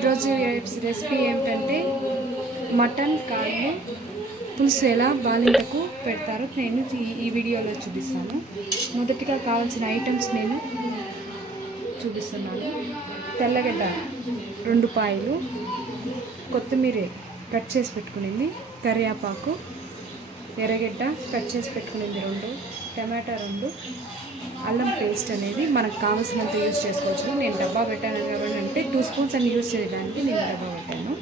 ఈరోజు రెసిపీ ఏమిటంటే మటన్ కాళ్ళు పులుసు ఎలా బాలింతకు పెడతారో నేను ఈ- ఈ వీడియోలో చూపిస్తాను. మొదటిగా కావాల్సిన ఐటమ్స్ నేను చూపిస్తున్నాను. తెల్లగడ్డ రెండు పాయలు కొత్తిమీర కట్ చేసి పెట్టుకునింది కరివేపాకు ఎర్రగడ్డ కట్ చేసి పెట్టుకునింది రెండు టమాటా రెండు అల్లం పేస్ట్ అనేది మనకు కావాల్సినంత యూజ్ చేసుకోవచ్చు. నేను డబ్బా పెట్టాను కాబట్టి అంటే టూ స్పూన్స్ అని యూజ్ చేయడానికి నేను డబ్బా పెట్టాను.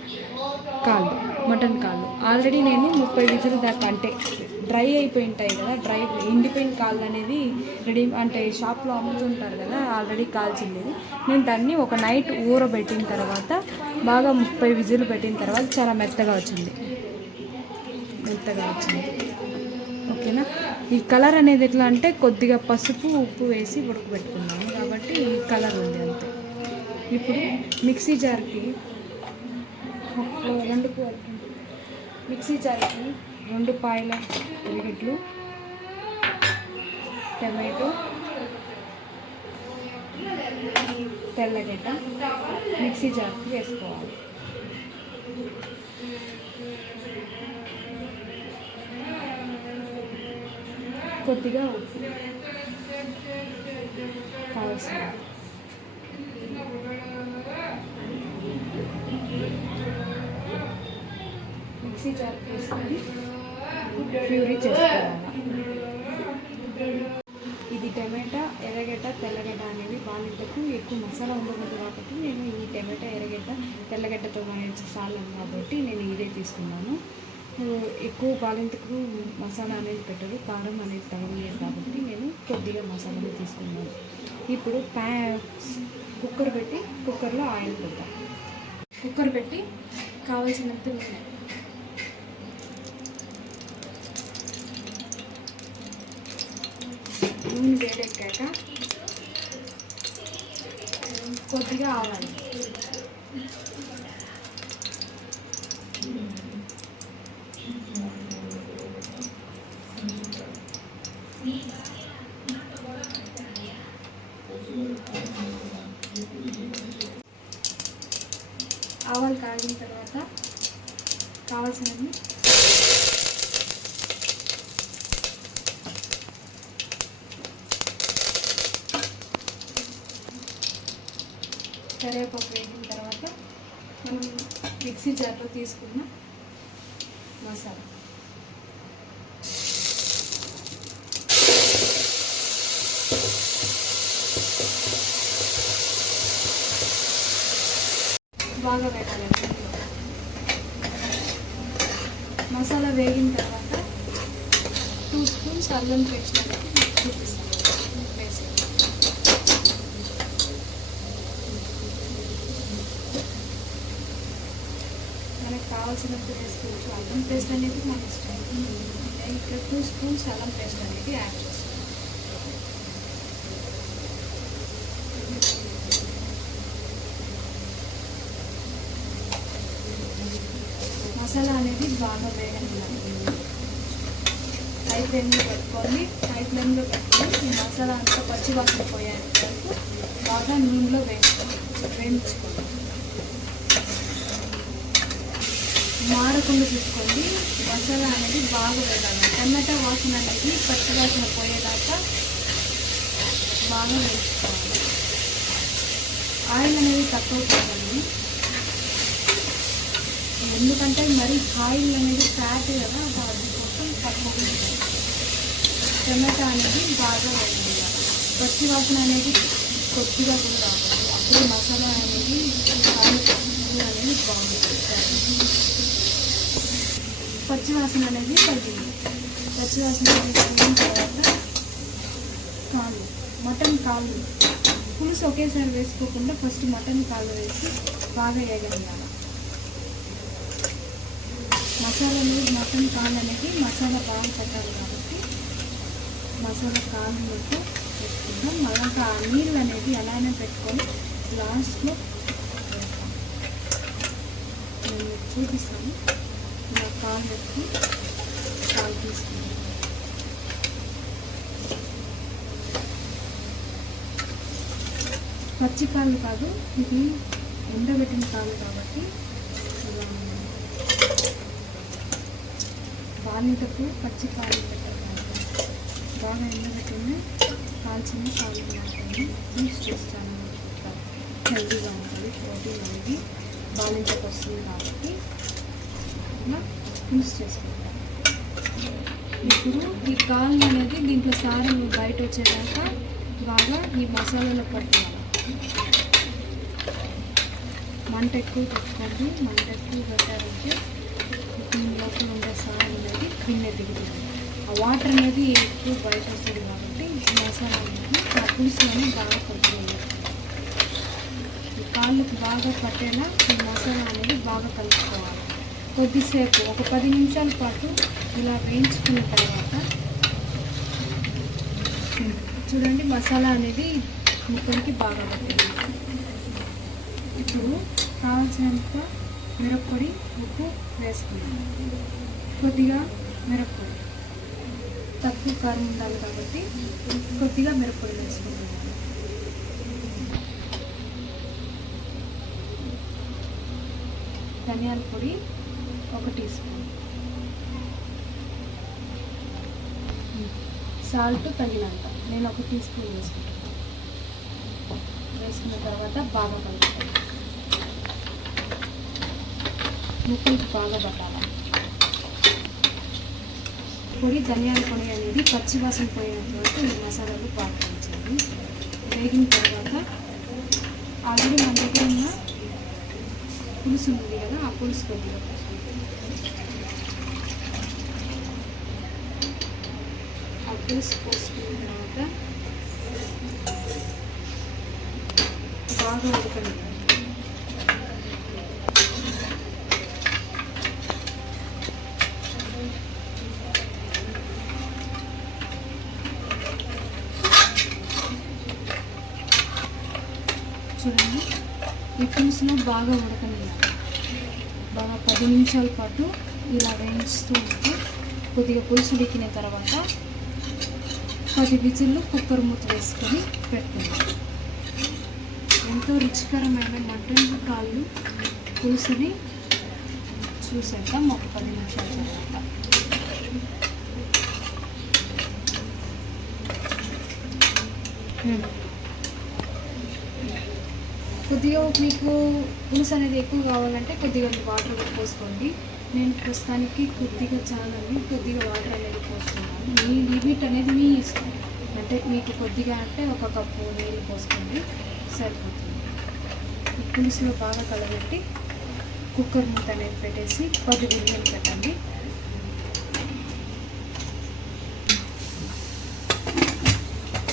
కాళ్ళు మటన్ కాళ్ళు. ఆల్రెడీ నేను ముప్పై విజులు దాకా అంటే డ్రై అయిపోయింటాయి కదా డ్రై ఎండిపోయిన కాళ్ళు అనేది రెడీ అంటే షాప్లో అమ్ముతుంటారు కదా ఆల్రెడీ కాల్చింది నేను దాన్ని ఒక నైట్ ఊరబెట్టిన తర్వాత బాగా ముప్పై విజులు పెట్టిన తర్వాత చాలా మెత్తగా వచ్చింది. మెత్తగా వచ్చింది. ఈ కలర్ అనేది ఎట్లా అంటే కొద్దిగా పసుపు ఉప్పు వేసి ఉడకబెట్టుకున్నాను కాబట్టి ఈ కలర్ ఉంది అంతే. ఇప్పుడు మిక్సీ జార్కి రెండు మిక్సీ జార్కి రెండు పాయల ఉల్లిగడ్డలు టమాటో తెల్లగడ్డ మిక్సీ జార్కి వేసుకోవాలి. కొద్దిగా ఉప్పు కావాల్సిన మిక్సీ జార్ వేసుకొని ప్యూరీ చేసుకోవాలి. ఇది టమాటా ఎర్రగడ్డ తెల్లగడ్డ అనేవి వాళ్ళింటకు ఎక్కువ మసాలా ఉండకూడదు కాబట్టి నేను ఈ టమాటా ఎర్రగడ్డ తెల్లగడ్డతో సాలం కాబట్టి నేను ఇదే తీసుకున్నాను. ఎక్కువ బాలింతకు మసాలా అనేది పెట్టరు కారం అనేది తగలేదు కాబట్టి నేను కొద్దిగా మసాలాలు తీసుకున్నాను. ఇప్పుడు ప్యా కుక్కర్ పెట్టి కుక్కర్లో ఆయిల్ పెడతాం కుక్కర్ పెట్టి కావాల్సినంత నూనె. నూనె వేడెక్కాక కొద్దిగా ఆవాలి. ఆవాలు కాగిన తర్వాత కావాల్సినవి. కరివేపాకు వేసిన తర్వాత మనం మిక్సీ జార్లో తీసుకున్న మసాలా. బాగా పెట్టాలి అందులో. మసాలా వేగిన తర్వాత టూ స్పూన్స్ అల్లం పేస్ట్ అనేది చూపిస్తాను. పేస్ట్ మనకు కావాల్సినంత వేసుకోవచ్చు. అల్లం పేస్ట్ అనేది మన ఇష్టం. ఇక్కడ టూ స్పూన్స్ అల్లం పేస్ట్ అనేది యాడ్ చేస్తాం మసాలా అనేది బాగా వేగనివ్వాలి హై ఫ్లేమ్లో పెట్టుకొని హై ఫ్లేమ్లో పెట్టుకొని ఈ మసాలా అంతా పచ్చి వాసన పోయేంత వరకు బాగా నూనెలో వేయించుకోండి. వేయించుకోవాలి మాడకుండా చూసుకోండి. మసాలా అనేది బాగా వేయాలి టమాటా వాసన అనేది పచ్చి వాసన పోయేదాకా బాగా వేసుకోవాలి. ఆయిల్ అనేది తక్కువ పోతుంది ఎందుకంటే మరి ఆయిల్ అనేది ఫ్యాట్ కదా అది కోసం తక్కువ టమాటా అనేది బాగా వేయాలి పచ్చి వాసన అనేది కొద్దిగా కూడా రావాలి అప్పుడు మసాలా అనేది అనేది బాగుంటుంది. పచ్చి వాసన అనేది తగ్గింది. పచ్చి వాసన తీసుకున్న తర్వాత కాళ్ళు మటన్ కాళ్ళు. పులుసు ఒకేసారి వేసుకోకుండా ఫస్ట్ మటన్ కాళ్ళు వేసి బాగా వేగనియాలి మసాలా అనేది మటన్ కాన్ అనేది మసాలా బాగా పెట్టాలి కాబట్టి మసాలా కాన్ మొత్తం పెట్టుకుందాం. మళ్ళీ ఆ నీళ్ళు అనేది అలానే పెట్టుకొని లాస్ట్లో నేను చూపిస్తాను. ఇలా కాన్ పెట్టి కాల్ తీసుకుంటాం పచ్చి కాళ్ళు కాదు ఇది ఎండబెట్టిన కాళ్ళు కాబట్టి ఇలా బాలింతకు పచ్చి కాలు పెట్టాలి బాగా ఎండబెట్టింది కాల్చిన కాలు మాత్రమే యూస్ చేస్తాను హెల్దీగా ఉంటుంది ప్రోటీన్ అనేది బాలింతకు వస్తుంది కాబట్టి ఇలా యూస్ చేసుకుంటాను ఇప్పుడు ఈ కాలు అనేది దీంట్లో సారం బయట వచ్చేదాకా బాగా ఈ మసాలాలో పట్టాలి మంట ఎక్కువ పెట్టుకోండి మంట ఎక్కువ పెట్టారంటే పిండి గిన్నె దిగుతుంది ఆ వాటర్ అనేది ఎక్కువ బయట వస్తుంది కాబట్టి మసాలా అనేది ఆ పులుసులోనే బాగా కలుపుకోవాలి ఈ కాళ్ళకి బాగా పట్టేలా ఈ మసాలా అనేది బాగా కలుపుకోవాలి. కొద్దిసేపు ఒక పది నిమిషాల పాటు ఇలా వేయించుకున్న తర్వాత చూడండి మసాలా అనేది ముక్కలకి బాగా పట్టింది. ఇప్పుడు కావాల్సినంత మిరప్పొడి ఉప్పు వేసుకున్నాం కొద్దిగా మిరప్పొడి తక్కువ కారం ఉండాలి కాబట్టి కొద్దిగా మిరప్పొడి వేసుకుంటాం ధనియాల పొడి ఒక టీ స్పూన్. సాల్ట్ తగినంత. నేను ఒక టీ స్పూన్ వేసుకుంటాను. వేసుకున్న తర్వాత బాగా కలుపుతాను ముక్కలకి బాగా పట్టాలి. పొడి ధనియాల పొడి అనేది పచ్చివాసన పోయేంత వరకు ఈ మసాలాలు పాటించాలి వేగిన తర్వాత ఆల్రెడీ మన దగ్గర ఉన్న పులుసు ఉంది కదా ఆ పులుసు కొద్దిగా ఆ పులుసు పోసుకున్న తర్వాత బాగా ఉడకనివ్వాలి చూడండి ఈ బాగా ఉడకనియాలి బాగా పది నిమిషాల పాటు ఇలా వేయించుతూ ఉంటే కొద్దిగా పులుసు ఉడికిన తర్వాత పది విజిల్లు కుక్కర్ మూత వేసుకొని పెట్టుకుందాం ఎంతో రుచికరమైన మటన్ కాళ్ళు పులుసుని చూసేద్దాం ఒక పది నిమిషాల తర్వాత. హ్మ్. కొద్దిగా మీకు పులుసు అనేది ఎక్కువ కావాలంటే కొద్దిగా వాటర్ పోసుకోండి. నేను ప్రస్తుతానికి కొద్దిగా చాలని కొద్దిగా వాటర్ అనేది పోసుకున్నాను మీ లిమిట్ అనేది మీ ఇష్టం. అంటే మీకు కొద్దిగా అంటే ఒక కప్పు నీళ్ళు పోసుకోండి సరిపోతుంది. పులుసులో బాగా కలబెట్టి కుక్కర్ మూత అనేది పెట్టేసి పది విజిల్ పెట్టండి.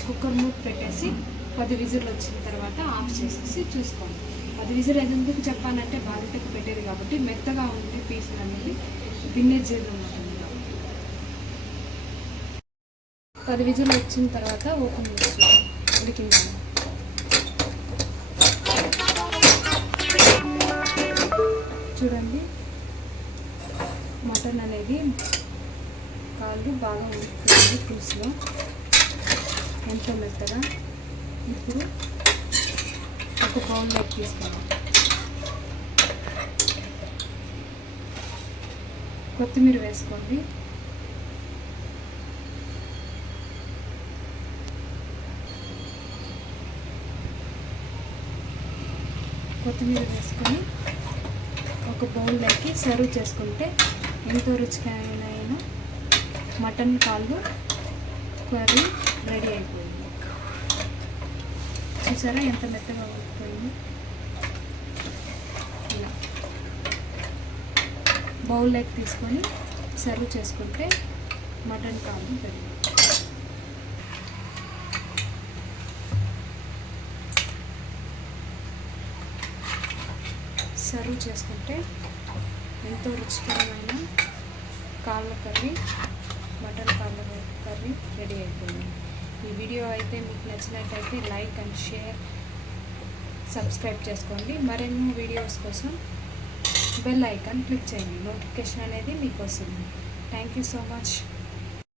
కుక్కర్ మూత పెట్టేసి పది విజిల్ వచ్చిన తర్వాత ఆఫ్ చేసేసి చూసుకోండి. పది విజిల్ ఎందుకు చెప్పానంటే బాధ్యతకు పెట్టేది కాబట్టి మెత్తగా ఉంది పీసులు అనేది గిన్నె జీర్ణం ఉంటుంది. పది విజిల్ వచ్చిన తర్వాత ఓపెన్ చేసి చూడండి మటన్ అనేది కాళ్ళు బాగా ఉడుకుతుంది పులుసులో ఎంతో మెత్తగా ఇప్పుడు ఒక బౌల్లోకి తీసుకున్నాం. కొత్తిమీర వేసుకోండి. కొత్తిమీర వేసుకొని ఒక బౌల్లోకి సర్వ్ చేసుకుంటే ఎంతో రుచికరమైన మటన్ కాళ్ళు కర్రీ రెడీ అయిపోయింది. చూసారా? ఎంత మెత్తగా ఉడికిపోయింది. ఇలా. బౌల్లోకి తీసుకొని సర్వ్ చేసుకుంటే మటన్ కాళ్ళు రెడీ సర్వ్ చేసుకుంటే ఎంతో రుచికరమైన కాళ్ళ కర్రీ మటన్ కాళ్ళ కర్రీ రెడీ అయిపోయింది. ఈ వీడియో అయితే మీకు నచ్చినట్టయితే లైక్ అండ్ షేర్ సబ్స్క్రైబ్ చేసుకోండి. మరెన్నో వీడియోస్ కోసం బెల్ ఐకాన్ క్లిక్ చేయండి. నోటిఫికేషన్ అనేది మీకు వస్తుంది థ్యాంక్ యూ సో మచ్.